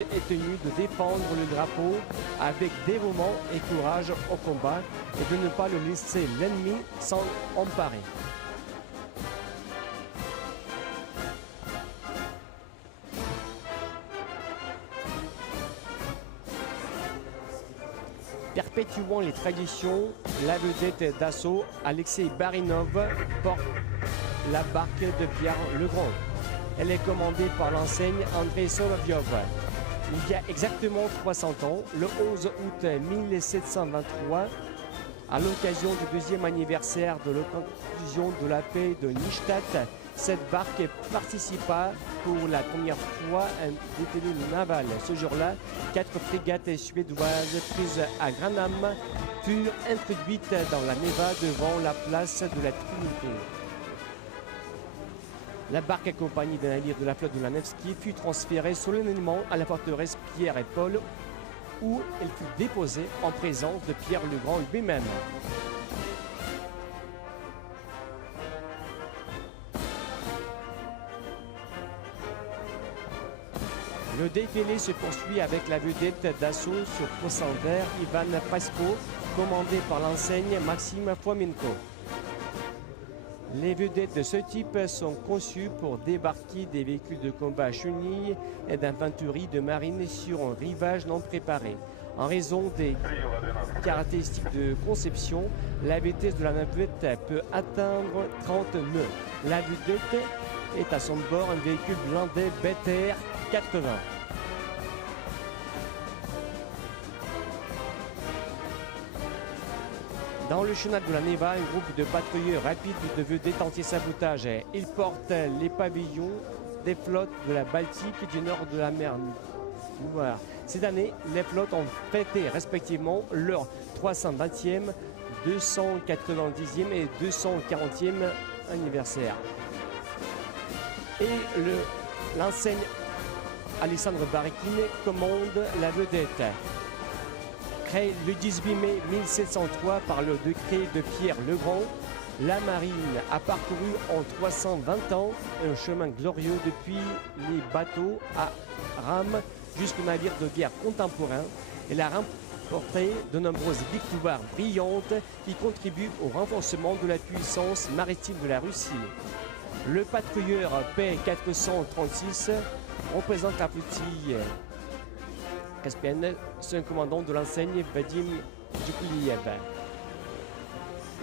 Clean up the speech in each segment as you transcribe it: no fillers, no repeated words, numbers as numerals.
est tenu de défendre le drapeau avec dévouement et courage au combat et de ne pas le laisser l'ennemi s'en emparer. Perpétuant les traditions, la vedette d'assaut Alexei Barinov porte la barque de Pierre le Grand. Elle est commandée par l'enseigne Andrei Solovyov. Il y a exactement 300 ans, le 11 août 1723, à l'occasion du deuxième anniversaire de la conclusion de la paix de Nystadt, cette barque participa pour la première fois à un défilé naval. Ce jour-là, 4 frégates suédoises prises à Granham furent introduites dans la Neva devant la place de la Trinité. La barque accompagnée d'un navire de la flotte de la Nevski fut transférée solennellement à la forteresse Pierre et Paul, où elle fut déposée en présence de Pierre le Grand lui-même. Le défilé se poursuit avec la vedette d'assaut sur Posander, Ivan Pasko, commandé par l'enseigne Maxime Fomenko. Les vedettes de ce type sont conçues pour débarquer des véhicules de combat à chenilles et d'infanterie de marine sur un rivage non préparé. En raison des caractéristiques de conception, la vitesse de la navette peut atteindre 30 nœuds. La vedette est à son bord un véhicule blindé BTR 80. Dans le chenal de la Neva, un groupe de patrouilleurs rapides de vedettes anti-sabotage. Ils portent les pavillons des flottes de la Baltique et du nord de la mer Noire. Cette année, les flottes ont fêté respectivement leur 320e, 290e et 240e anniversaire. Et l'enseigne Alexandre Barikin commande la vedette. Créée le 18 mai 1703 par le décret de Pierre le Grand, la marine a parcouru en 320 ans un chemin glorieux depuis les bateaux à rames jusqu'aux navires de guerre contemporains. Elle a remporté de nombreuses victoires brillantes qui contribuent au renforcement de la puissance maritime de la Russie. Le patrouilleur P436 représente la flottille caspienne, c'est un commandant de l'enseigne Vadim Djukliev.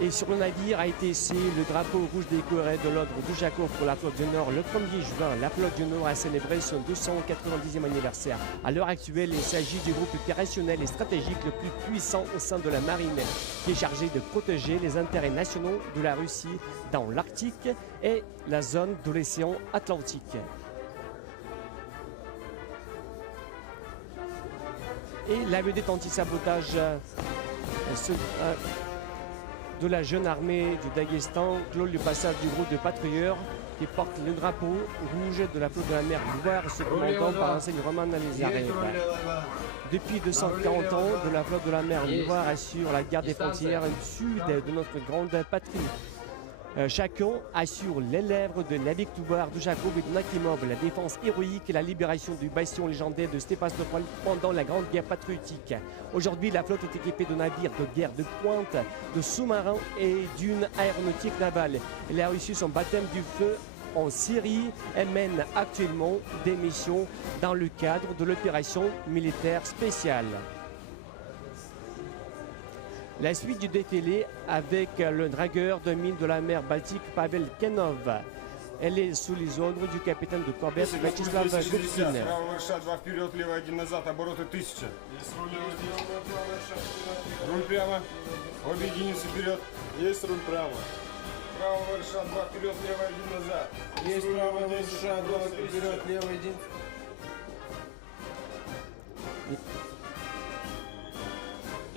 Et sur le navire a été hissé le drapeau rouge décoré de l'ordre d'Oujakov pour la flotte du Nord. Le 1er juin, la flotte du Nord a célébré son 290e anniversaire. À l'heure actuelle, il s'agit du groupe opérationnel et stratégique le plus puissant au sein de la marine, qui est chargé de protéger les intérêts nationaux de la Russie dans l'Arctique et la zone de l'océan Atlantique. Et la vedette anti-sabotage de la jeune armée du Daghestan clôt le passage du groupe de patrouilleurs qui porte le drapeau rouge de la flotte de la mer Noire, ce commandant par l'enseigne Roman Alezarev. Depuis 240 ans, de la flotte de la mer Noire assure la garde des frontières sud de notre grande patrie. Chacun assure les lèvres de la victoire de Jakov et de Nakimov, la défense héroïque et la libération du bastion légendaire de Sébastopol pendant la Grande Guerre patriotique. Aujourd'hui, la flotte est équipée de navires de guerre de pointe, de sous-marins et d'une aéronautique navale. Elle a reçu son baptême du feu en Syrie et mène actuellement des missions dans le cadre de l'opération militaire spéciale. La suite du défilé avec le dragueur de mine de la mer Baltique Pavel Kenov. Elle est sous les ordres du capitaine de corvette Vyacheslav Gubkin.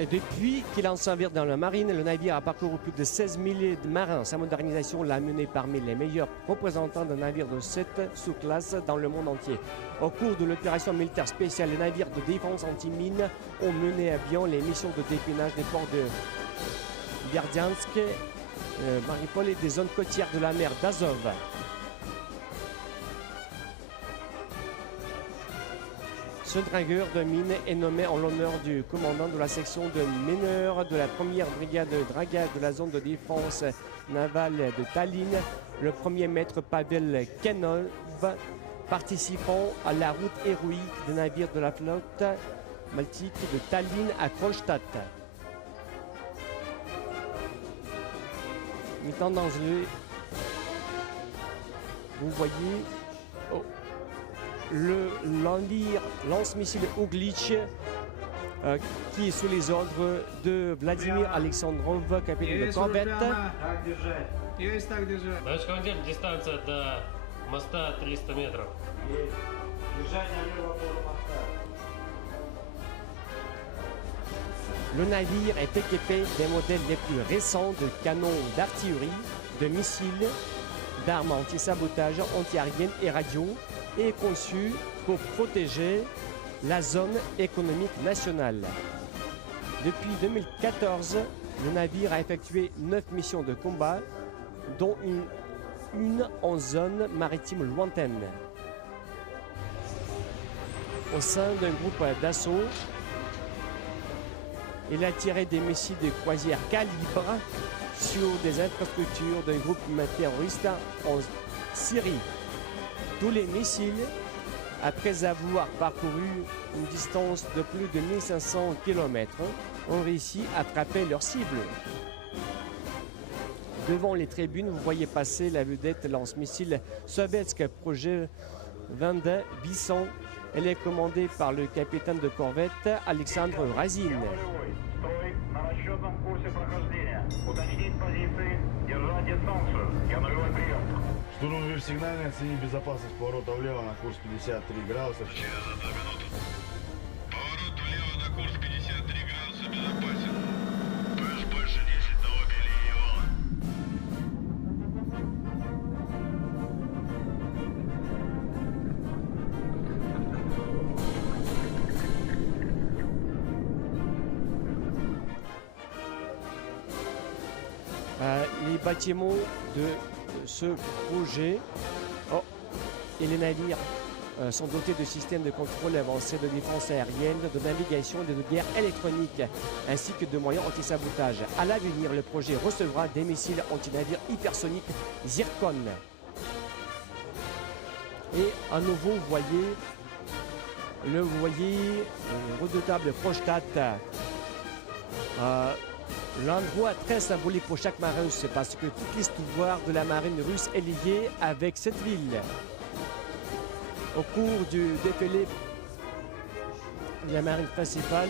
Et depuis qu'il en s'envire dans la marine, le navire a parcouru plus de 16 milliers de marins. Sa modernisation l'a mené parmi les meilleurs représentants d'un navire de cette sous-classe dans le monde entier. Au cours de l'opération militaire spéciale, les navires de défense anti-mine ont mené à bien les missions de dépinage des ports de Berdyansk, Mariupol et des zones côtières de la mer d'Azov. Ce dragueur de mine est nommé en l'honneur du commandant de la section de mineurs de la 1e brigade de dragage de la zone de défense navale de Tallinn, le premier maître Pavel Kenov, participant à la route héroïque des navires de la flotte baltique de Tallinn à Kronstadt. Étant dans vous voyez le lance-missile Oglitch qui est sous les ordres de Vladimir Alexandrov, capitaine de corvette. Товарищ командир, дистанция до моста 300 метров. Le navire est équipé des modèles les plus récents de canons d'artillerie, de missiles, d'armes anti-sabotage, anti-aériennes et radio et est conçu pour protéger la zone économique nationale. Depuis 2014, le navire a effectué 9 missions de combat, dont une en zone maritime lointaine. Au sein d'un groupe d'assaut, il a tiré des missiles de croisière calibre sur des infrastructures d'un groupe terroriste en Syrie. Tous les missiles, après avoir parcouru une distance de plus de 1500 km, ont réussi à frapper leur cible. Devant les tribunes, vous voyez passer la vedette lance-missile soviétique projet Vanda 800. Elle est commandée par le capitaine de corvette Alexandre Razin. Штурмовик сигнальный, оцени безопасность поворота влево на курс 53 градуса. Через 1 минуту. Поворот влево на курс 53 градуса безопасен. ПС больше 10 на обе линии вала. Les bâtiments de ce projet et les navires sont dotés de systèmes de contrôle avancés de défense aérienne, de navigation et de guerre électronique, ainsi que de moyens anti-sabotage. À l'avenir, le projet recevra des missiles anti-navires hypersoniques Zircon. Et à nouveau, vous voyez le redoutable Kronstadt. L'endroit très symbolique pour chaque marin russe, parce que toute l'histoire de la marine russe est liée avec cette ville. Au cours du défilé de la marine principale,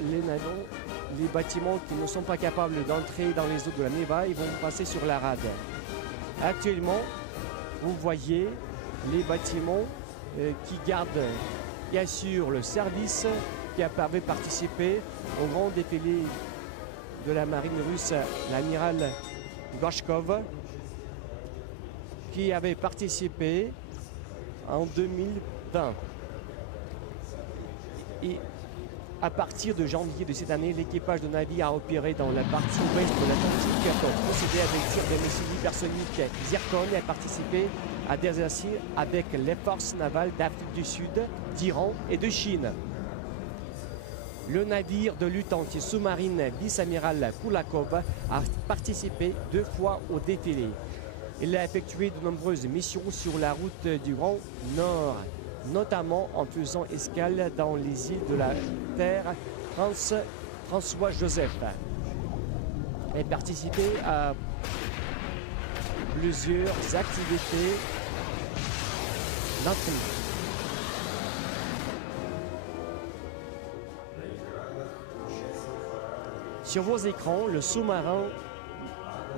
les bâtiments qui ne sont pas capables d'entrer dans les eaux de la Neva, ils vont passer sur la rade. Actuellement, vous voyez les bâtiments qui assurent le service, qui avaient participé au grand défilé de la marine russe, l'amiral Gorshkov, qui avait participé en 2020. Et à partir de janvier de cette année, l'équipage de navire a opéré dans la partie ouest de l'Atlantique pour procéder avec tir de missiles hypersoniques Zircon et a participé à des exercices avec les forces navales d'Afrique du Sud, d'Iran et de Chine. Le navire de lutte anti-sous-marine vice-amiral Kulakov a participé 2 fois au défilé. Il a effectué de nombreuses missions sur la route du Grand Nord, notamment en faisant escale dans les îles de la Terre François-Joseph. Il a participé à plusieurs activités d'entraînement. Sur vos écrans, le sous-marin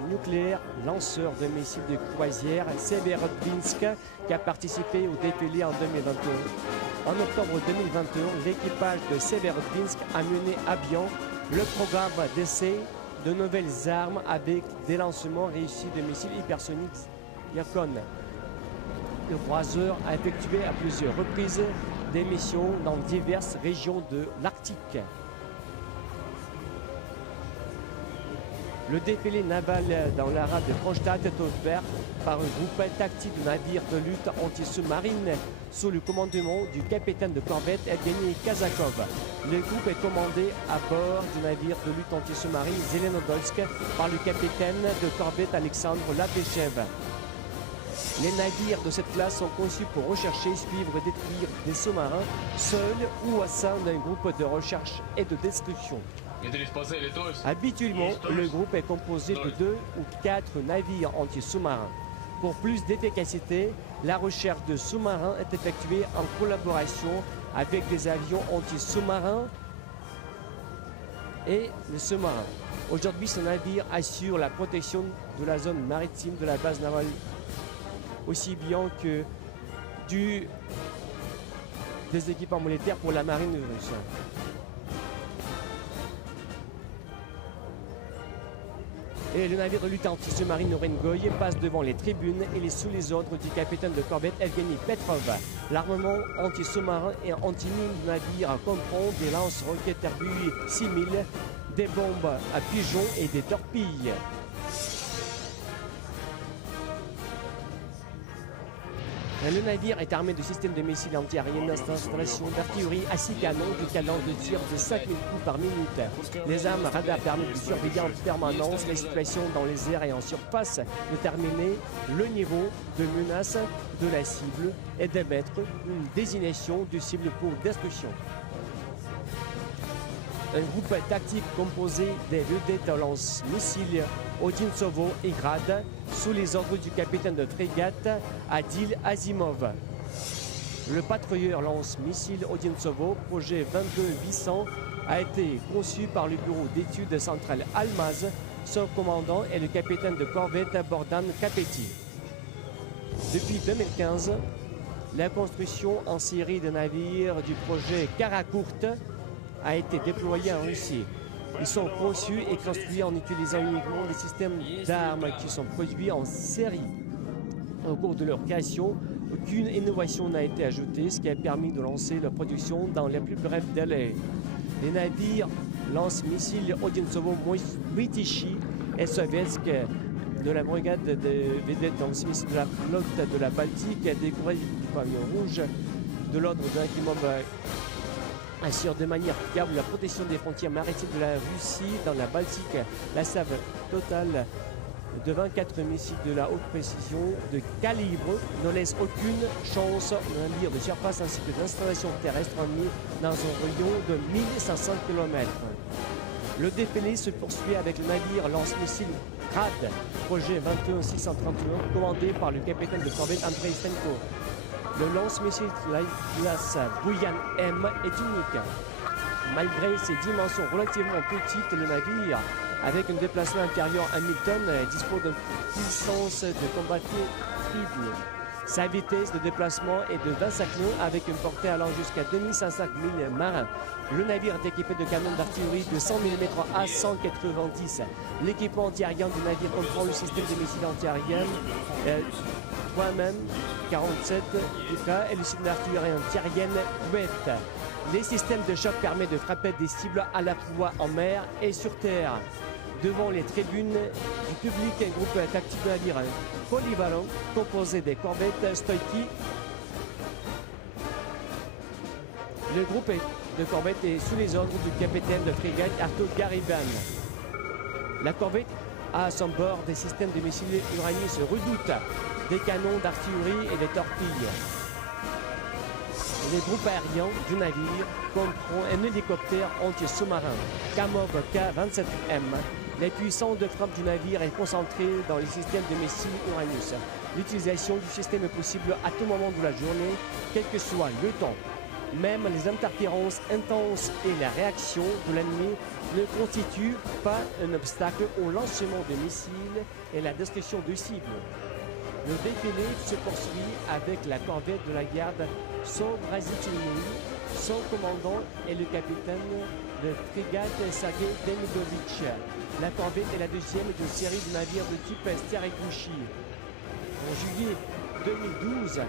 nucléaire lanceur de missiles de croisière Severodvinsk qui a participé au défilé en 2021. En octobre 2021, l'équipage de Severodvinsk a mené à bien le programme d'essai de nouvelles armes avec des lancements réussis de missiles hypersoniques Zircon. Le croiseur a effectué à plusieurs reprises des missions dans diverses régions de l'Arctique. Le défilé naval dans la rade de Kronstadt est offert par un groupe tactique de navires de lutte anti-sous-marine sous le commandement du capitaine de corvette Evgeny Kazakov. Le groupe est commandé à bord du navire de lutte anti-sous-marine Zelenodolsk par le capitaine de corvette Alexandre Lapechev. Les navires de cette classe sont conçus pour rechercher, suivre et détruire des sous-marins seuls ou au sein d'un groupe de recherche et de destruction. Habituellement, le groupe est composé de 2 ou 4 navires anti-sous-marins. Pour plus d'efficacité, la recherche de sous-marins est effectuée en collaboration avec des avions anti-sous-marins et le sous-marin. Aujourd'hui, ce navire assure la protection de la zone maritime de la base navale, aussi bien que des équipements militaires pour la marine russe. Et le navire de lutte anti-sous-marine Orengoy passe devant les tribunes et est sous les ordres du capitaine de corvette Evgeny Petrov. L'armement anti-sous-marin et anti-mine du navire comprend des lance-roquettes Airbus 6000, des bombes à pigeons et des torpilles. Le navire est armé de systèmes de missiles antiaériens d'installation d'artillerie à 6 canons de cadence de tir de 5000 coups par minute. Les armes radar permettent de surveiller en permanence les situations dans les airs et en surface, de déterminer le niveau de menace de la cible et d'émettre une désignation de cible pour destruction. Un groupe tactique composé des vedettes lance-missiles Odintsovo et Grad sous les ordres du capitaine de frégate Adil Azimov. Le patrouilleur lance-missiles Odintsovo, projet 22800, a été conçu par le bureau d'études centrales Almaz. Son commandant est le capitaine de corvette Bordan Kapeti. Depuis 2015, la construction en série de navires du projet Karakourt a été déployée en Russie. Ils sont conçus et construits en utilisant uniquement des systèmes d'armes qui sont produits en série. Au cours de leur création, aucune innovation n'a été ajoutée, ce qui a permis de lancer leur production dans les plus brefs délais. Les navires lance-missiles Odintsovo Britishi et soviétiques de la brigade de vedettes lance-missiles de la flotte de la Baltique décorés du pavillon rouge de l'ordre d'Akimov assure de manière fiable la protection des frontières maritimes de la Russie dans la Baltique. La salve totale de 24 missiles de la haute précision de calibre ne laisse aucune chance aux navires de surface ainsi que d'installations terrestres ennemies dans un rayon de 1500 km. Le défilé se poursuit avec le navire lance-missile Grad, projet 21631, commandé par le capitaine de corvette Andrei Stenko. Le lance-missile classe Buyan M est unique. Malgré ses dimensions relativement petites, le navire, avec un déplacement inférieur à 1000 tonnes, dispose d'une puissance de combat triple. Sa vitesse de déplacement est de 25 nœuds avec une portée allant jusqu'à 2500 milles marins. Le navire est équipé de canons d'artillerie de 100 mm à 190. L'équipement antiaérien du navire comprend le système de missiles antiaériens 3M47 et le système d'artillerie antiaérienne WET. Les systèmes de choc permettent de frapper des cibles à la fois en mer et sur terre. Devant les tribunes du public, un groupe tactique de navires polyvalent composé des corvettes Stoïki. Le groupe de corvettes est sous les ordres du capitaine de frégate Arthur Gariban. La corvette a à son bord des systèmes de missiles Uranus Redoute, des canons d'artillerie et des torpilles. Les groupes aériens du navire comprend un hélicoptère anti-sous-marin Kamov K-27M. La puissance de frappe du navire est concentrée dans les systèmes de missiles Uranus. L'utilisation du système est possible à tout moment de la journée, quel que soit le temps. Même les interférences intenses et la réaction de l'ennemi ne constituent pas un obstacle au lancement de missiles et la destruction de cibles. Le défilé se poursuit avec la corvette de la garde Sobrazitini. Son commandant est le capitaine de frégate Sergei Demidovitch. La corvette est la deuxième d'une série de navires de type Stereguchi. En juillet 2012,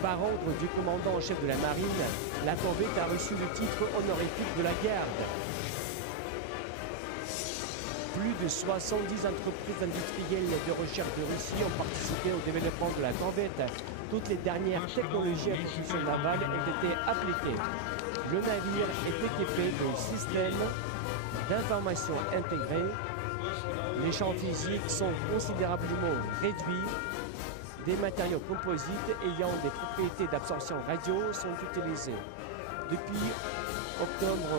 par ordre du commandant en chef de la marine, la corvette a reçu le titre honorifique de la garde. Plus de 70 entreprises industrielles et de recherche de Russie ont participé au développement de la corvette. Toutes les dernières technologies à propulsion navale ont été appliquées. Le navire est équipé de systèmes d'information intégrés. Les champs physiques sont considérablement réduits. Des matériaux composites ayant des propriétés d'absorption radio sont utilisés. Depuis octobre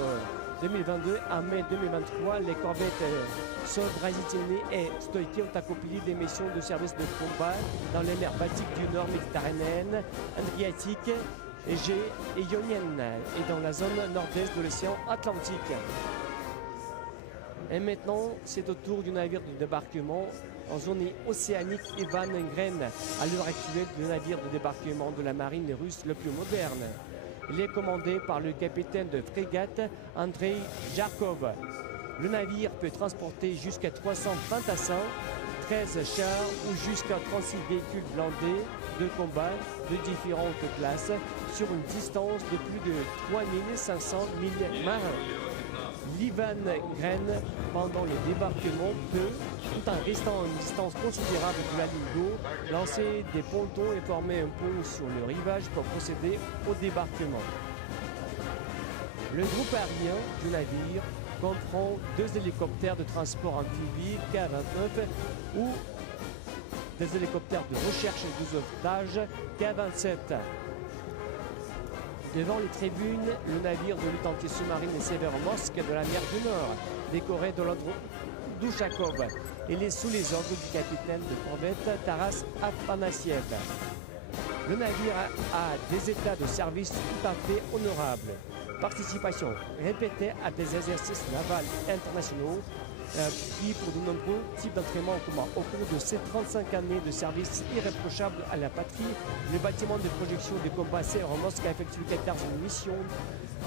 2022 à mai 2023, les corvettes Sobrazitini et Stoïki ont accompli des missions de service de combat dans les mers Baltiques du Nord, méditerranéenne, Adriatique, Égée et Ionienne et dans la zone nord-est de l'océan Atlantique. Et maintenant, c'est au tour du navire de débarquement en zone océanique Ivan Gren, à l'heure actuelle le navire de débarquement de la marine russe le plus moderne. Il est commandé par le capitaine de frégate Andrei Jarkov. Le navire peut transporter jusqu'à 300 fantassins, 13 chars ou jusqu'à 36 véhicules blindés de combat de différentes classes sur une distance de plus de 3500 milles marins. L'Ivan Gren, pendant le débarquement, peut, tout en restant à une distance considérable de la ligne d'eau, lancer des pontons et former un pont sur le rivage pour procéder au débarquement. Le groupe aérien du navire comprend 2 hélicoptères de transport amphibie K-29 ou des hélicoptères de recherche et de sauvetage K-27. Devant les tribunes, le navire de lutte anti-sous-marine Severomorsk de la mer du Nord, décoré de l'ordre Douchakov. Il est sous les ordres du capitaine de corvette Taras Afanasiev. Le navire a des états de service tout à fait honorables. Participation répétée à des exercices navals internationaux qui, pour de nombreux types d'entraînement en commun. Au cours de ces 35 années de service irréprochable à la patrie, le bâtiment de projection de combat Severomorsk a effectué 14 missions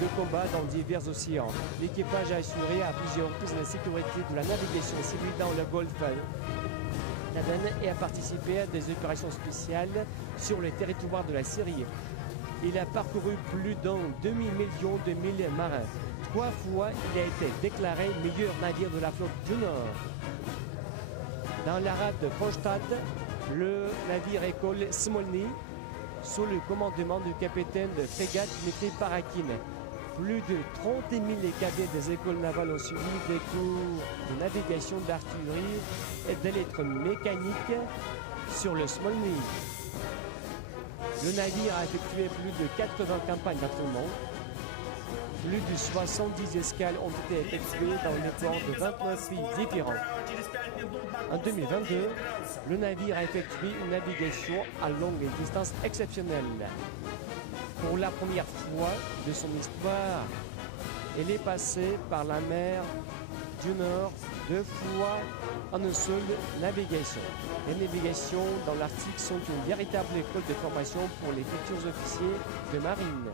de combat dans divers océans. L'équipage a assuré à plusieurs reprises la sécurité de la navigation civile dans le golfe d'Aden et a participé à des opérations spéciales sur le territoire de la Syrie. Il a parcouru plus d'un demi-million de milles marins. 3 fois, il a été déclaré meilleur navire de la flotte du Nord. Dans la rade de Kronstadt, le navire école Smolny, sous le commandement du capitaine de frégate Dmitri Parakin. Plus de 30 000 cadets des écoles navales ont suivi des cours de navigation d'artillerie et d'électromécanique sur le Smolny. Le navire a effectué plus de 80 campagnes d'entraînement. Plus de 70 escales ont été effectuées dans les ports de 29 pays différents. En 2022, le navire a effectué une navigation à longue distance exceptionnelle. Pour la première fois de son histoire, elle est passée par la mer du Nord 2 fois en une seule navigation. Les navigations dans l'Arctique sont une véritable école de formation pour les futurs officiers de marine.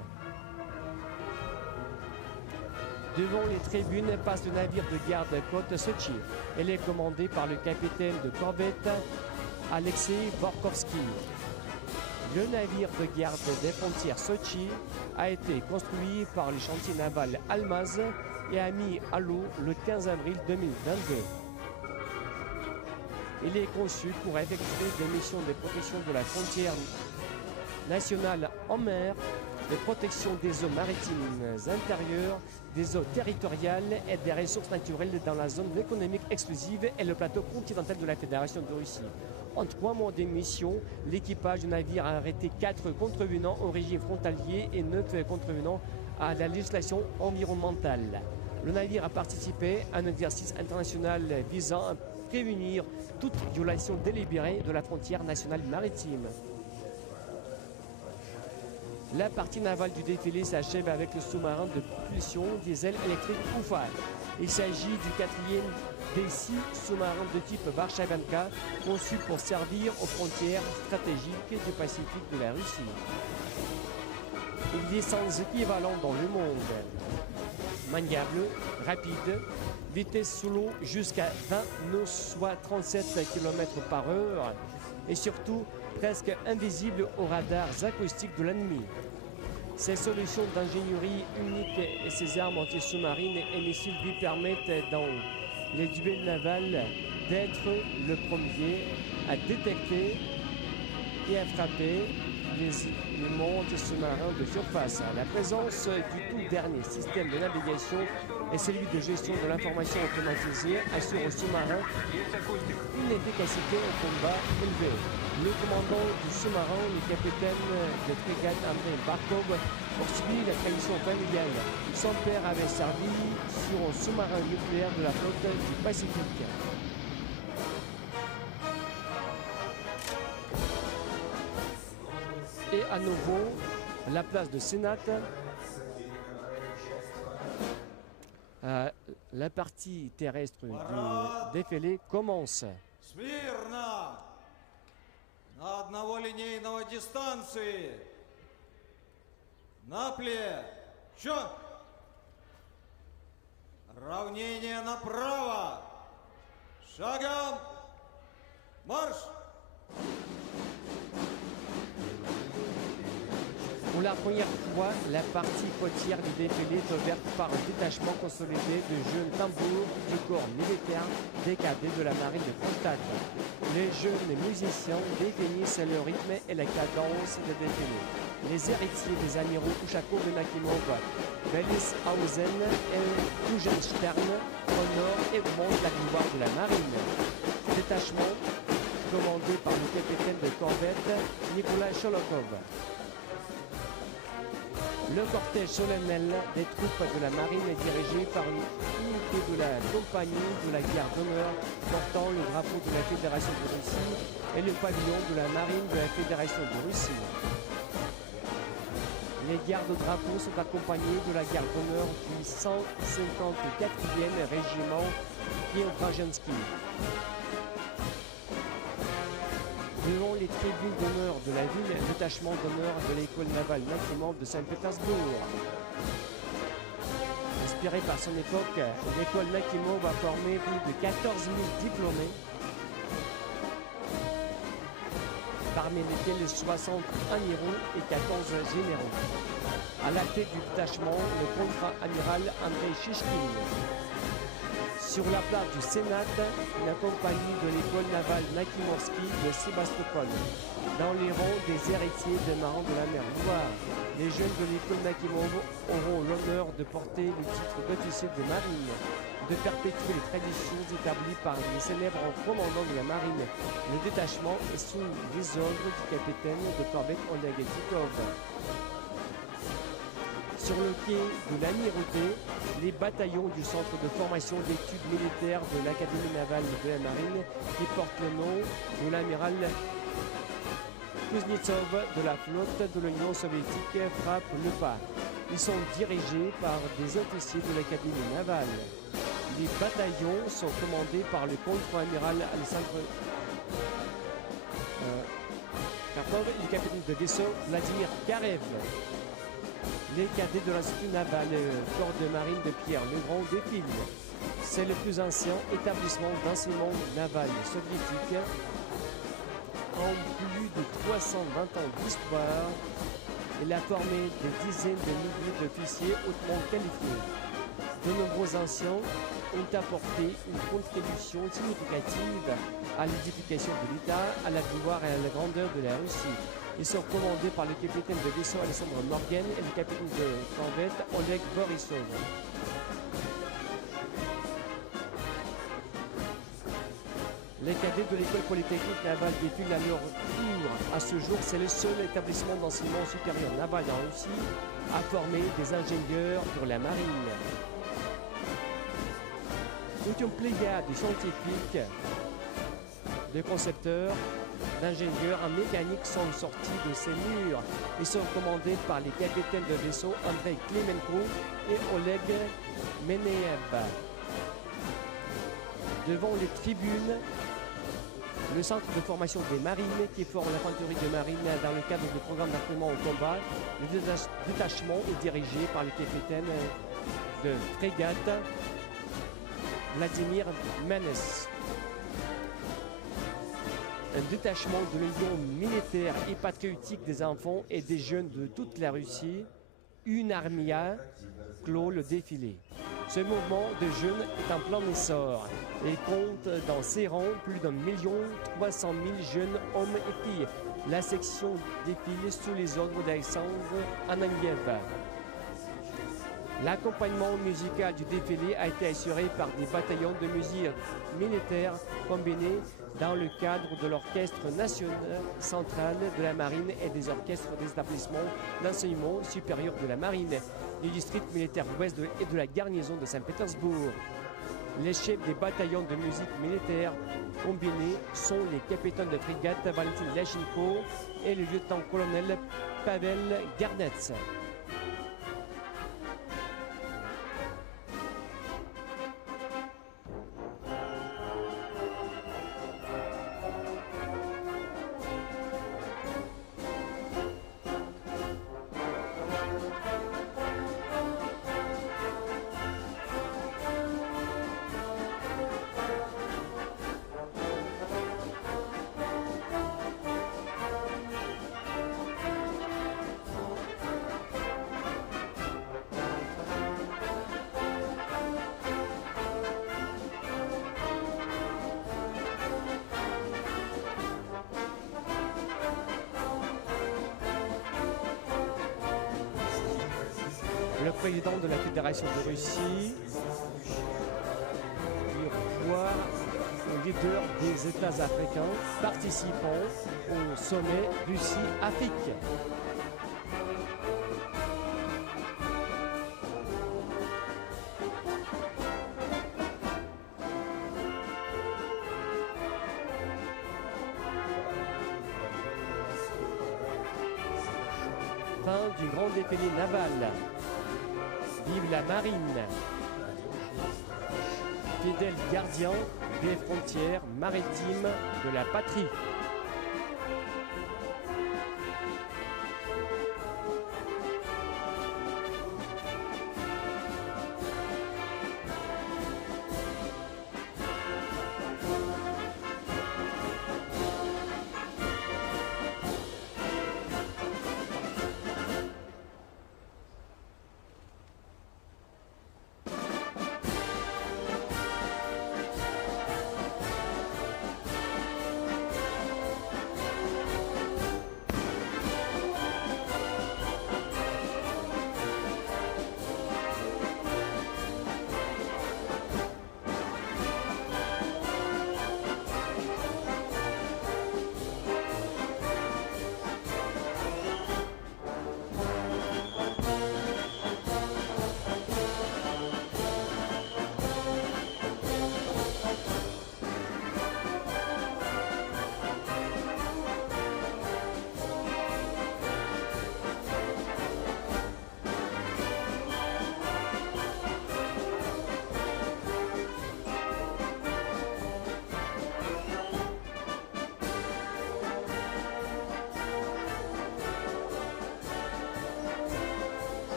Devant les tribunes passe le navire de garde-côte Sochi. Elle est commandée par le capitaine de corvette Alexei Borkovski. Le navire de garde des frontières Sochi a été construit par le chantier naval Almaz et a mis à l'eau le 15 avril 2022. Il est conçu pour effectuer des missions de protection de la frontière nationale en mer, de protection des eaux maritimes intérieures, des eaux territoriales et des ressources naturelles dans la zone économique exclusive et le plateau continental de la Fédération de Russie. En 3 mois de mission, l'équipage du navire a arrêté 4 contrevenants au régime frontalier et 9 contrevenants à la législation environnementale. Le navire a participé à un exercice international visant à prévenir toute violation délibérée de la frontière nationale maritime. La partie navale du défilé s'achève avec le sous-marin de propulsion diesel électrique Ufa. Il s'agit du 4e des 6 sous-marins de type Varshavanka conçus pour servir aux frontières stratégiques du Pacifique de la Russie. Il est sans équivalent dans le monde. Maniable, rapide, vitesse sous l'eau jusqu'à 20 nœuds, soit 37 km/h, et surtout presque invisible aux radars acoustiques de l'ennemi. Ces solutions d'ingénierie uniques et ces armes anti-sous-marines et missiles lui permettent, dans l'Éduel naval d'être le premier à détecter et à frapper les montes sous-marins de surface. La présence du tout dernier système de navigation et celui de gestion de l'information automatisée assure aux sous-marins une efficacité au combat élevée. Le commandant du sous-marin, le capitaine de frégate Andrei Barkov, poursuit la tradition familiale. Son père avait servi sur un sous-marin nucléaire de la flotte du Pacifique. Et à nouveau, la place de Sénat, la partie terrestre du défilé commence. Смирно! На одного линейного дистанции! Напле! Чё? Равнение направо! Шагом! Марш! Pour la première fois, la partie côtière du défilé est ouverte par un détachement consolidé de jeunes tambours du corps militaire des cadets de la marine de Kronstadt. Les jeunes musiciens définissent le rythme et la cadence du défilé. Les héritiers des amiraux Ushakov et Nakimov, Bellishausen et Kugenstern honorent et montrent la gloire de la marine. Détachement commandé par le capitaine de corvette Nicolas Sholokov. Le cortège solennel des troupes de la marine est dirigé par une unité de la compagnie de la garde d'honneur portant le drapeau de la Fédération de Russie et le pavillon de la marine de la Fédération de Russie. Les gardes-drapeaux sont accompagnés de la garde d'honneur du 154e régiment Preobrajensky. Devant les tribunes d'honneur de la ville, le détachement d'honneur de l'école navale Nakimov de Saint-Pétersbourg. Inspiré par son époque, l'école Nakimov a formé plus de 14 000 diplômés, parmi lesquels 60 amiraux et 14 généraux. À la tête du détachement, le contre-amiral Andrei Shishkin. Sur la place du Sénat, la compagnie de l'école navale Nakimorsky de Sébastopol. Dans les rangs des héritiers des marins de la mer Noire, les jeunes de l'école Nakimov auront l'honneur de porter le titre d'officier de marine, de perpétuer les traditions établies par les célèbres commandants de la marine. Le détachement est sous les ordres du capitaine de corvette Oleg Titov. Sur le quai de l'Amirauté, les bataillons du centre de formation d'études militaires de l'Académie navale de la marine, qui portent le nom de l'amiral Kuznetsov de la flotte de l'Union soviétique, frappent le pas. Ils sont dirigés par des officiers de l'Académie navale. Les bataillons sont commandés par le contre-amiral Alexandre Karpov et le capitaine de vaisseau Vladimir Karev. Les cadets de l'Institut naval corps de marine de Pierre-le-Grand défilent. C'est le plus ancien établissement d'enseignement naval soviétique en plus de 320 ans d'histoire. Il a formé des dizaines de milliers d'officiers hautement qualifiés. De nombreux anciens ont apporté une contribution significative à l'édification de l'État, à la gloire et à la grandeur de la Russie. Ils sont commandés par le capitaine de vaisseau Alexandre Morgan et le capitaine de corvette Oleg Borisov. Les cadets de l'école polytechnique navale défilent à leur tour. À ce jour, c'est le seul établissement d'enseignement supérieur naval en Russie à former des ingénieurs pour la marine. Toute une pléiade de scientifiques, de concepteurs, d'ingénieurs en mécanique sont sortis de ces murs. Ils sont commandés par les capitaines de vaisseau Andrei Klemenko et Oleg Meneev. Devant les tribunes, le centre de formation des marines qui forme l'infanterie de marine dans le cadre du programme d'entraînement au combat, le détachement est dirigé par le capitaine de frégate Vladimir Menes. Un détachement de l'Union militaire et patriotique des enfants et des jeunes de toute la Russie, une armia, clôt le défilé. Ce mouvement de jeunes est en plein essor. Il compte dans ses rangs plus d'1,3 million jeunes hommes et filles. La section défile sous les ordres d'Alexandre Anangiev. L'accompagnement musical du défilé a été assuré par des bataillons de musique militaire combinés dans le cadre de l'Orchestre national central de la Marine et des orchestres des établissements d'enseignement supérieur de la Marine, du district militaire ouest et de la garnison de Saint-Pétersbourg. Les chefs des bataillons de musique militaire combinés sont les capitaines de frégate Valentin Lyachenko et le lieutenant-colonel Pavel Garnetz. Le président de la Fédération de Russie revoit le leader des États africains participant au sommet Russie-Afrique. Fin du grand défilé naval. Vive la marine, fidèle gardien des frontières maritimes de la patrie.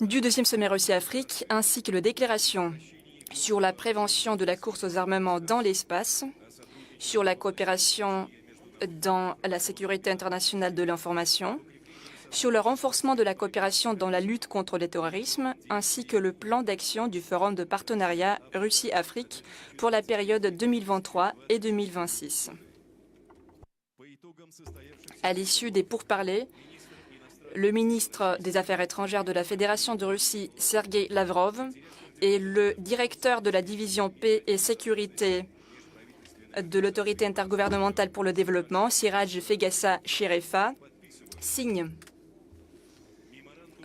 Du deuxième sommet Russie-Afrique, ainsi que la déclaration sur la prévention de la course aux armements dans l'espace, sur la coopération dans la sécurité internationale de l'information, sur le renforcement de la coopération dans la lutte contre le terrorisme, ainsi que le plan d'action du Forum de partenariat Russie-Afrique pour la période 2023 et 2026. À l'issue des pourparlers, le ministre des Affaires étrangères de la Fédération de Russie, Sergueï Lavrov, et le directeur de la division paix et sécurité de l'autorité intergouvernementale pour le développement, Siraj Fegassa Sherefa, signe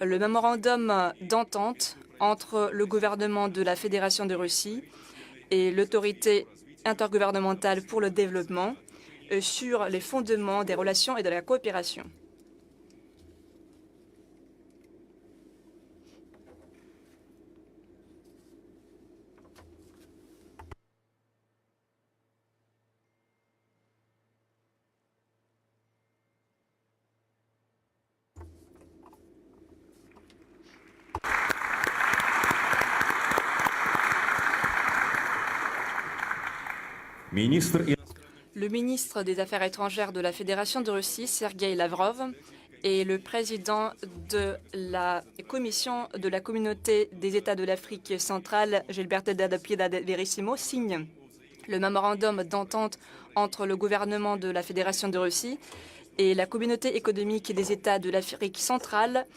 le mémorandum d'entente entre le gouvernement de la Fédération de Russie et l'autorité intergouvernementale pour le développement sur les fondements des relations et de la coopération. Le ministre des Affaires étrangères de la Fédération de Russie, Sergueï Lavrov, et le président de la Commission de la Communauté des États de l'Afrique centrale, Gilberto Della Piedad Verissimo, signent le mémorandum d'entente entre le gouvernement de la Fédération de Russie et la Communauté économique des États de l'Afrique centrale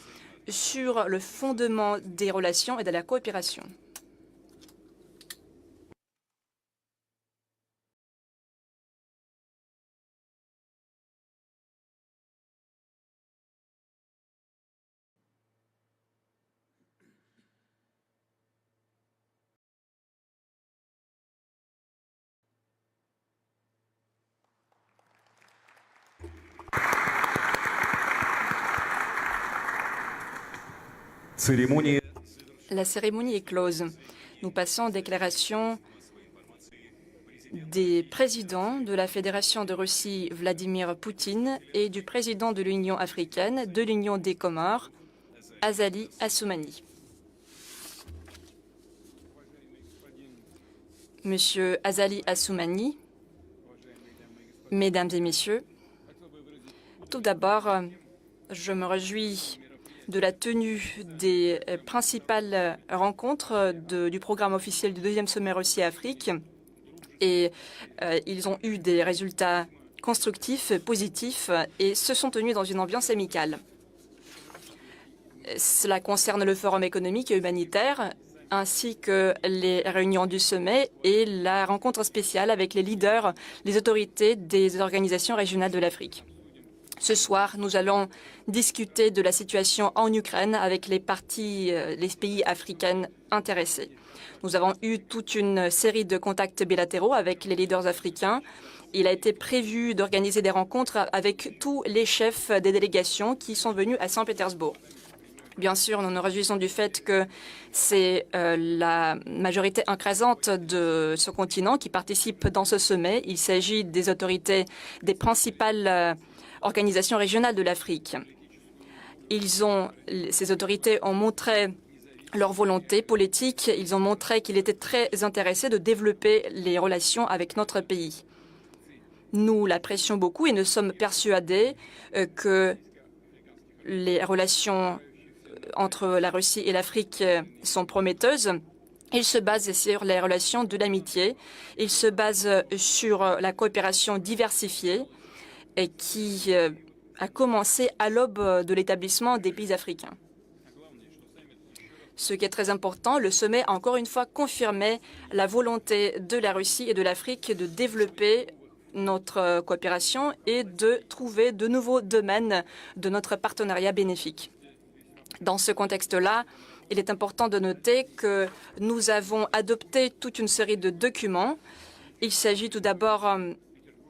sur le fondement des relations et de la coopération. La cérémonie est close. Nous passons aux déclarations des présidents de la Fédération de Russie, Vladimir Poutine, et du président de l'Union africaine, de l'Union des Comores, Azali Assoumani. Monsieur Azali Assoumani, Mesdames et Messieurs, tout d'abord, je me réjouis de la tenue des principales rencontres du programme officiel du deuxième sommet Russie-Afrique. Et ils ont eu des résultats constructifs, positifs, et se sont tenus dans une ambiance amicale. Cela concerne le forum économique et humanitaire, ainsi que les réunions du sommet et la rencontre spéciale avec les leaders, les autorités des organisations régionales de l'Afrique. Ce soir, nous allons discuter de la situation en Ukraine avec les pays africains intéressés. Nous avons eu toute une série de contacts bilatéraux avec les leaders africains. Il a été prévu d'organiser des rencontres avec tous les chefs des délégations qui sont venus à Saint-Pétersbourg. Bien sûr, nous nous réjouissons du fait que c'est la majorité écrasante de ce continent qui participe dans ce sommet. Il s'agit des autorités des principales organisations régionales de l'Afrique. Ces autorités ont montré leur volonté politique. Ils ont montré qu'ils étaient très intéressés de développer les relations avec notre pays. Nous l'apprécions beaucoup et nous sommes persuadés que les relations entre la Russie et l'Afrique sont prometteuses. Ils se basent sur les relations de l'amitié. Ils se basent sur la coopération diversifiée et qui a commencé à l'aube de l'établissement des pays africains. Ce qui est très important, le sommet a encore une fois confirmé la volonté de la Russie et de l'Afrique de développer notre coopération et de trouver de nouveaux domaines de notre partenariat bénéfique. Dans ce contexte-là, il est important de noter que nous avons adopté toute une série de documents. Il s'agit tout d'abord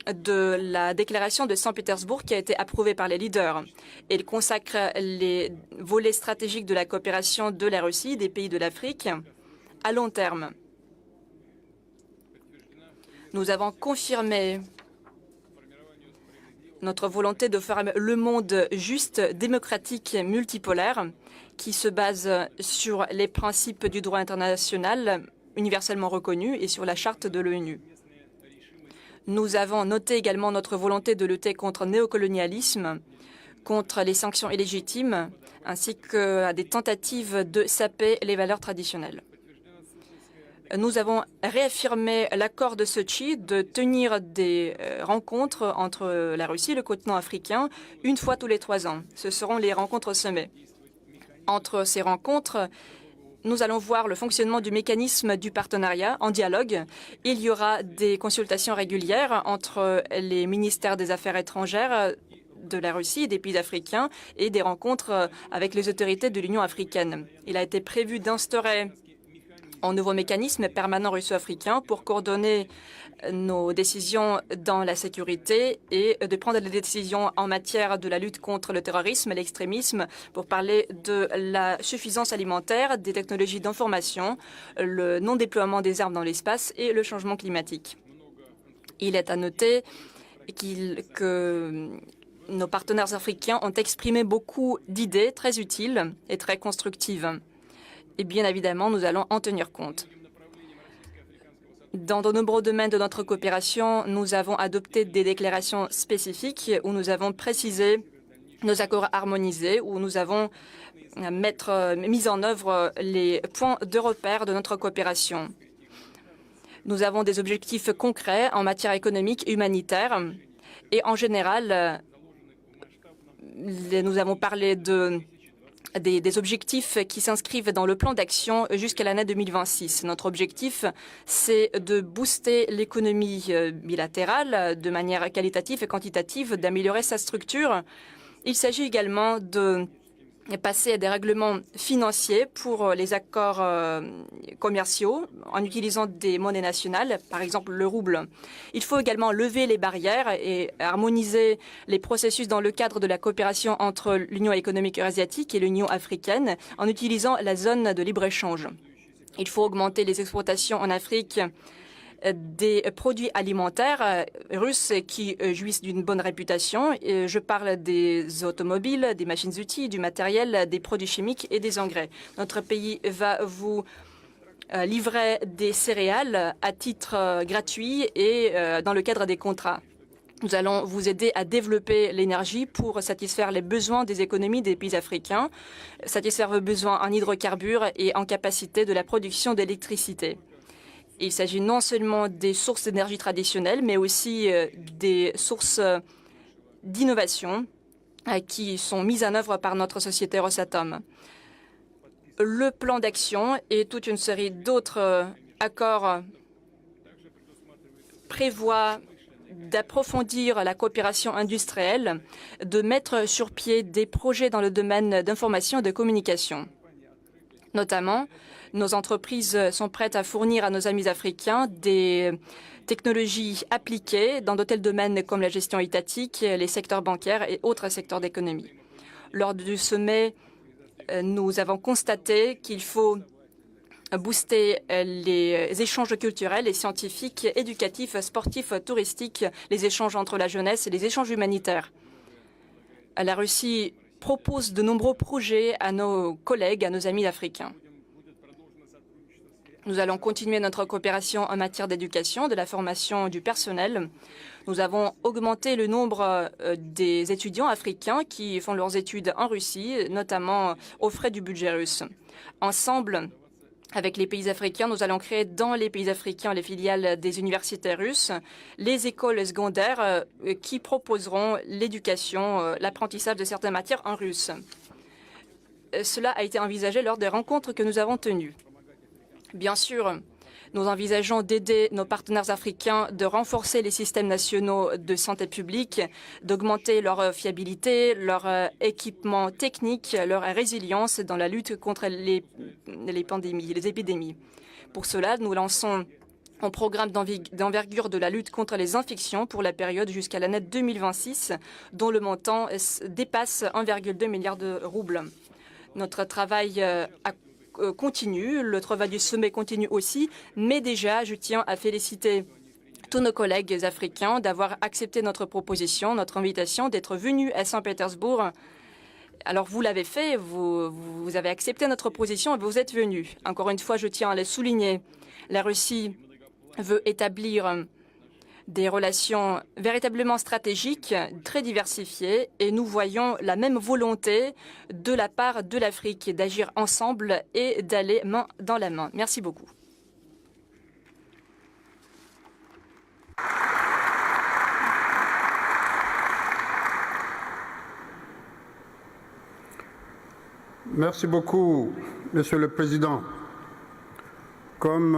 de la déclaration de Saint-Pétersbourg qui a été approuvée par les leaders. Elle consacre les volets stratégiques de la coopération de la Russie, des pays de l'Afrique, à long terme. Nous avons confirmé notre volonté de faire le monde juste, démocratique, multipolaire, qui se base sur les principes du droit international universellement reconnus et sur la charte de l'ONU. Nous avons noté également notre volonté de lutter contre le néocolonialisme, contre les sanctions illégitimes, ainsi que des tentatives de saper les valeurs traditionnelles. Nous avons réaffirmé l'accord de Sochi de tenir des rencontres entre la Russie et le continent africain une fois tous les 3 ans. Ce seront les rencontres au sommet. Entre ces rencontres, nous allons voir le fonctionnement du mécanisme du partenariat en dialogue. Il y aura des consultations régulières entre les ministères des Affaires étrangères de la Russie et des pays africains et des rencontres avec les autorités de l'Union africaine. Il a été prévu d'instaurer un nouveau mécanisme permanent russo-africain pour coordonner nos décisions dans la sécurité et de prendre des décisions en matière de la lutte contre le terrorisme et l'extrémisme pour parler de la suffisance alimentaire, des technologies d'information, le non-déploiement des armes dans l'espace et le changement climatique. Il est à noter que nos partenaires africains ont exprimé beaucoup d'idées très utiles et très constructives. Et bien évidemment, nous allons en tenir compte. Dans de nombreux domaines de notre coopération, nous avons adopté des déclarations spécifiques où nous avons précisé nos accords harmonisés, où nous avons mis en œuvre les points de repère de notre coopération. Nous avons des objectifs concrets en matière économique et humanitaire. Et en général, nous avons parlé des objectifs qui s'inscrivent dans le plan d'action jusqu'à l'année 2026. Notre objectif, c'est de booster l'économie bilatérale de manière qualitative et quantitative, d'améliorer sa structure. Il s'agit également de passer à des règlements financiers pour les accords commerciaux en utilisant des monnaies nationales, par exemple le rouble. Il faut également lever les barrières et harmoniser les processus dans le cadre de la coopération entre l'Union économique eurasiatique et l'Union africaine en utilisant la zone de libre-échange. Il faut augmenter les exportations en Afrique des produits alimentaires russes qui jouissent d'une bonne réputation. Je parle des automobiles, des machines-outils, du matériel, des produits chimiques et des engrais. Notre pays va vous livrer des céréales à titre gratuit et dans le cadre des contrats. Nous allons vous aider à développer l'énergie pour satisfaire les besoins des économies des pays africains, satisfaire vos besoins en hydrocarbures et en capacité de la production d'électricité. Il s'agit non seulement des sources d'énergie traditionnelles, mais aussi des sources d'innovation qui sont mises en œuvre par notre société Rosatom. Le plan d'action et toute une série d'autres accords prévoient d'approfondir la coopération industrielle, de mettre sur pied des projets dans le domaine d'information et de communication. Notamment, nos entreprises sont prêtes à fournir à nos amis africains des technologies appliquées dans de tels domaines comme la gestion étatique, les secteurs bancaires et autres secteurs d'économie. Lors du sommet, nous avons constaté qu'il faut booster les échanges culturels et scientifiques, éducatifs, sportifs, touristiques, les échanges entre la jeunesse et les échanges humanitaires. La Russie propose de nombreux projets à nos collègues, à nos amis africains. Nous allons continuer notre coopération en matière d'éducation, de la formation du personnel. Nous avons augmenté le nombre des étudiants africains qui font leurs études en Russie, notamment aux frais du budget russe. Ensemble, avec les pays africains, nous allons créer dans les pays africains les filiales des universités russes, les écoles secondaires qui proposeront l'éducation, l'apprentissage de certaines matières en russe. Cela a été envisagé lors des rencontres que nous avons tenues. Bien sûr, nous envisageons d'aider nos partenaires africains de renforcer les systèmes nationaux de santé publique, d'augmenter leur fiabilité, leur équipement technique, leur résilience dans la lutte contre les pandémies, les épidémies. Pour cela, nous lançons un programme d'envergure de la lutte contre les infections pour la période jusqu'à l'année 2026, dont le montant dépasse 1,2 milliard de roubles. Notre travail continue, le travail du sommet continue aussi, mais déjà, je tiens à féliciter tous nos collègues africains d'avoir accepté notre proposition, notre invitation, d'être venus à Saint-Pétersbourg. Alors, vous l'avez fait, vous avez accepté notre proposition et vous êtes venus. Encore une fois, je tiens à le souligner, la Russie veut établir des relations véritablement stratégiques, très diversifiées, et nous voyons la même volonté de la part de l'Afrique d'agir ensemble et d'aller main dans la main. Merci beaucoup. Merci beaucoup, Monsieur le Président, comme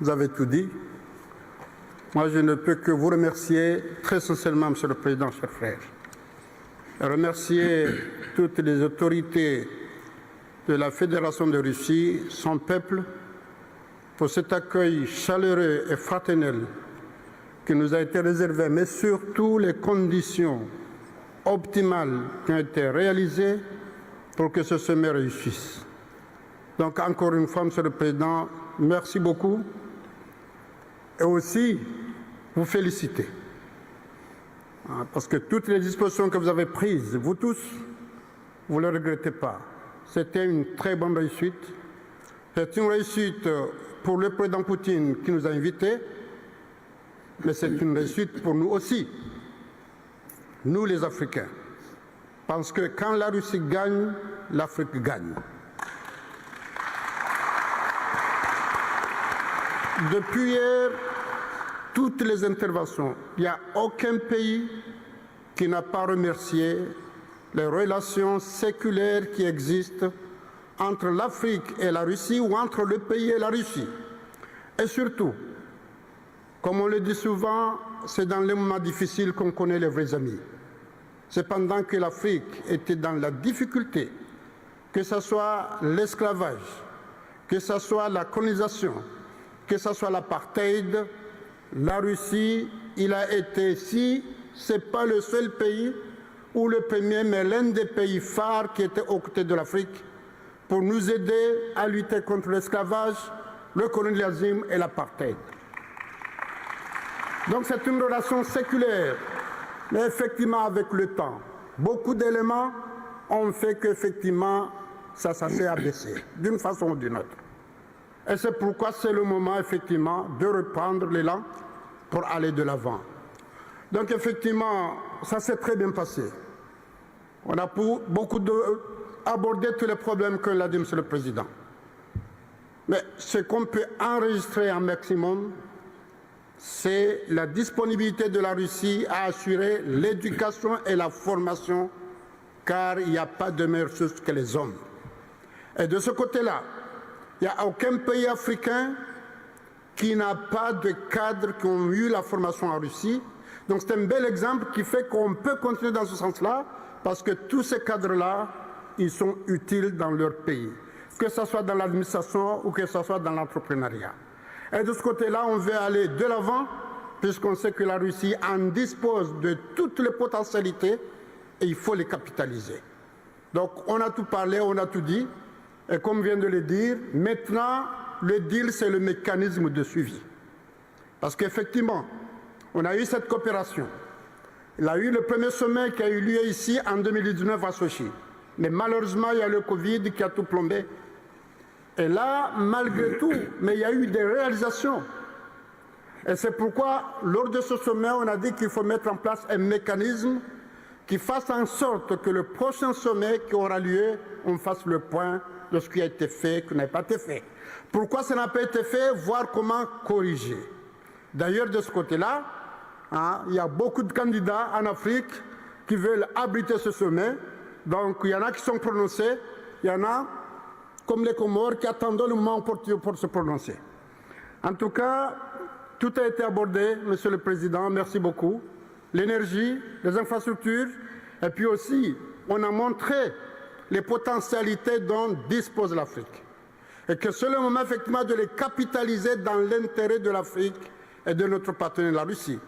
vous avez tout dit, moi je ne peux que vous remercier très sincèrement, Monsieur le Président, chers frères. Et remercier toutes les autorités de la Fédération de Russie, son peuple, pour cet accueil chaleureux et fraternel qui nous a été réservé, mais surtout les conditions optimales qui ont été réalisées pour que ce sommet réussisse. Donc encore une fois, Monsieur le Président, merci beaucoup et aussi vous féliciter. Parce que toutes les dispositions que vous avez prises, vous tous, vous ne le regrettez pas. C'était une très bonne réussite. C'est une réussite pour le président Poutine qui nous a invités, mais c'est une réussite pour nous aussi, nous les Africains. Parce que quand la Russie gagne, l'Afrique gagne. Depuis hier, toutes les interventions, il n'y a aucun pays qui n'a pas remercié les relations séculaires qui existent entre l'Afrique et la Russie ou entre le pays et la Russie. Et surtout, comme on le dit souvent, c'est dans les moments difficiles qu'on connaît les vrais amis. C'est pendant que l'Afrique était dans la difficulté, que ce soit l'esclavage, que ce soit la colonisation, que ce soit l'apartheid, la Russie, il a été, si ce n'est pas le seul pays ou le premier, mais l'un des pays phares qui était aux côtés de l'Afrique pour nous aider à lutter contre l'esclavage, le colonialisme et l'apartheid. Donc c'est une relation séculaire, mais effectivement avec le temps, beaucoup d'éléments ont fait qu'effectivement ça s'est abaissé, d'une façon ou d'une autre. Et c'est pourquoi c'est le moment, effectivement, de reprendre l'élan pour aller de l'avant. Donc, effectivement, ça s'est très bien passé. On a beaucoup abordé tous les problèmes que l'a dit M. le Président. Mais ce qu'on peut enregistrer un maximum, c'est la disponibilité de la Russie à assurer l'éducation et la formation, car il n'y a pas de meilleure chose que les hommes. Et de ce côté-là, il n'y a aucun pays africain qui n'a pas de cadres qui ont eu la formation en Russie. Donc c'est un bel exemple qui fait qu'on peut continuer dans ce sens-là, parce que tous ces cadres-là, ils sont utiles dans leur pays, que ce soit dans l'administration ou que ce soit dans l'entrepreneuriat. Et de ce côté-là, on veut aller de l'avant, puisqu'on sait que la Russie en dispose de toutes les potentialités et il faut les capitaliser. Donc on a tout parlé, on a tout dit. Et comme vient de le dire, maintenant, le deal, c'est le mécanisme de suivi. Parce qu'effectivement, on a eu cette coopération. Il y a eu le premier sommet qui a eu lieu ici en 2019 à Sochi. Mais malheureusement, il y a le Covid qui a tout plombé. Et là, malgré tout, mais il y a eu des réalisations. Et c'est pourquoi, lors de ce sommet, on a dit qu'il faut mettre en place un mécanisme qui fasse en sorte que le prochain sommet qui aura lieu, on fasse le point de ce qui a été fait, qui n'a pas été fait. Pourquoi ça n'a pas été fait, voir comment corriger. D'ailleurs, de ce côté-là, il y a beaucoup de candidats en Afrique qui veulent abriter ce sommet. Donc, il y en a qui sont prononcés, il y en a, comme les Comores, qui attendent le moment pour se prononcer. En tout cas, tout a été abordé, Monsieur le Président, merci beaucoup. L'énergie, les infrastructures, et puis aussi, on a montré les potentialités dont dispose l'Afrique. Et que c'est le moment effectivement de les capitaliser dans l'intérêt de l'Afrique et de notre partenaire la Russie.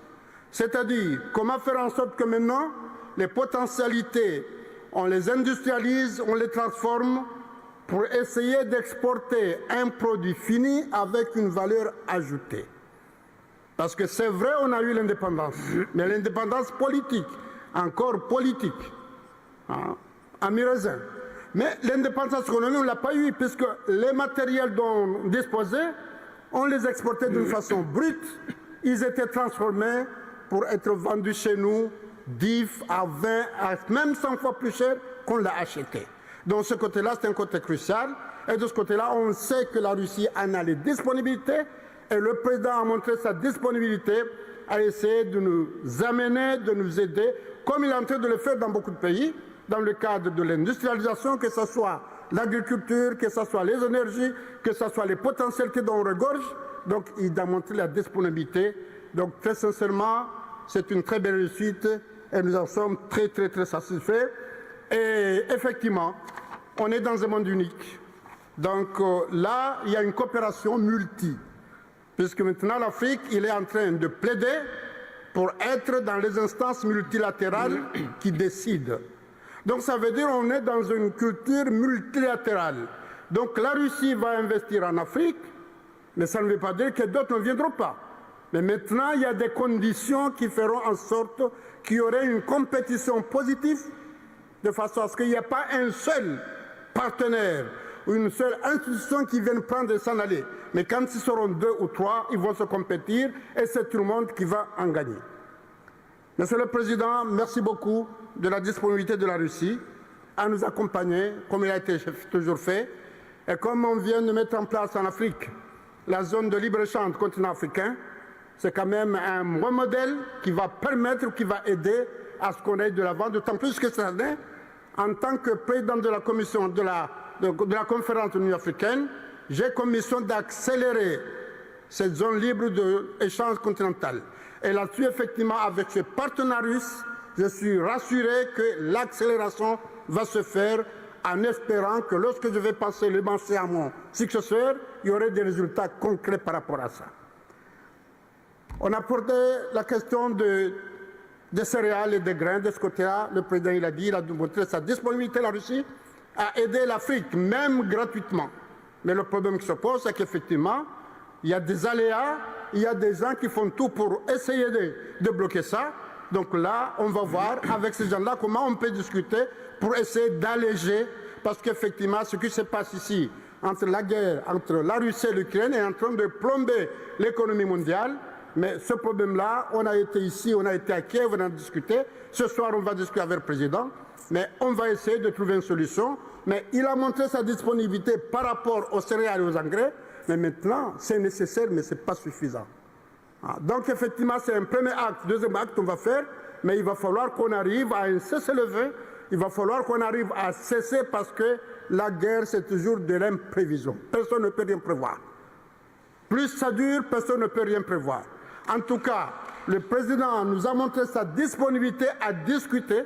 C'est-à-dire, comment faire en sorte que maintenant, les potentialités, on les industrialise, on les transforme pour essayer d'exporter un produit fini avec une valeur ajoutée. Parce que c'est vrai, on a eu l'indépendance, mais l'indépendance politique, encore politique, à mi-raisin. Mais l'indépendance économique, on ne l'a pas eu, puisque les matériels dont on disposait, on les exportait d'une façon brute, ils étaient transformés pour être vendus chez nous 10 à 20, à même 100 fois plus cher qu'on l'a acheté. Donc ce côté-là, c'est un côté crucial. Et de ce côté-là, on sait que la Russie en a les disponibilités, et le président a montré sa disponibilité à essayer de nous amener, de nous aider, comme il est en train de le faire dans beaucoup de pays, dans le cadre de l'industrialisation, que ce soit l'agriculture, que ce soit les énergies, que ce soit les potentialités dont on regorge. Donc, il a montré la disponibilité. Donc, très sincèrement, c'est une très belle réussite et nous en sommes très, très, très satisfaits. Et effectivement, on est dans un monde unique. Donc là, il y a une coopération multi, puisque maintenant l'Afrique, il est en train de plaider pour être dans les instances multilatérales qui décident. Donc ça veut dire qu'on est dans une culture multilatérale. Donc la Russie va investir en Afrique, mais ça ne veut pas dire que d'autres ne viendront pas. Mais maintenant, il y a des conditions qui feront en sorte qu'il y aurait une compétition positive, de façon à ce qu'il n'y ait pas un seul partenaire ou une seule institution qui vienne prendre et s'en aller. Mais quand ils seront 2 ou 3, ils vont se compétir et c'est tout le monde qui va en gagner. Monsieur le Président, merci beaucoup de la disponibilité de la Russie à nous accompagner, comme il a été toujours fait. Et comme on vient de mettre en place en Afrique la zone de libre-échange du continent africain, c'est quand même un bon modèle qui va permettre, qui va aider à ce qu'on aille de l'avant, d'autant plus que cette année, en tant que président de la commission de la conférence de l'Union africaine, j'ai commission d'accélérer cette zone libre d'échange continental. Et là-dessus, effectivement, avec ce partenaire russe, je suis rassuré que l'accélération va se faire en espérant que lorsque je vais passer le marché à mon successeur, il y aurait des résultats concrets par rapport à ça. On a abordé la question des céréales et des grains. De ce côté-là, le président il a montré sa disponibilité, la Russie, à aider l'Afrique, même gratuitement. Mais le problème qui se pose, c'est qu'effectivement, il y a des aléas, il y a des gens qui font tout pour essayer de bloquer ça. Donc là, on va voir avec ces gens-là comment on peut discuter pour essayer d'alléger, parce qu'effectivement, ce qui se passe ici, entre la guerre, entre la Russie et l'Ukraine, est en train de plomber l'économie mondiale. Mais ce problème-là, on a été ici, on a été à Kiev, on a discuté. Ce soir, on va discuter avec le président, mais on va essayer de trouver une solution. Mais il a montré sa disponibilité par rapport aux céréales et aux engrais. Mais maintenant, c'est nécessaire, mais ce n'est pas suffisant. Donc, effectivement, c'est un premier acte. Deuxième acte qu'on va faire, mais il va falloir qu'on arrive à un cessez-le-feu. Il va falloir qu'on arrive à cesser parce que la guerre, c'est toujours de l'imprévision. Personne ne peut rien prévoir. Plus ça dure, personne ne peut rien prévoir. En tout cas, le président nous a montré sa disponibilité à discuter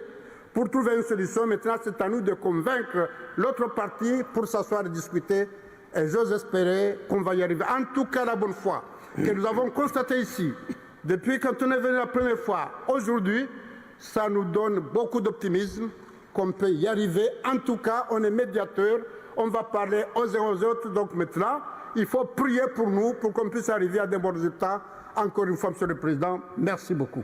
pour trouver une solution. Maintenant, c'est à nous de convaincre l'autre partie pour s'asseoir et discuter. Et j'ose espérer qu'on va y arriver. En tout cas, la bonne foi que nous avons constaté ici, depuis quand on est venu la première fois, aujourd'hui, ça nous donne beaucoup d'optimisme qu'on peut y arriver. En tout cas, on est médiateur, on va parler aux uns aux autres. Donc maintenant, il faut prier pour nous, pour qu'on puisse arriver à de bons résultats. Encore une fois, Monsieur le Président, merci beaucoup.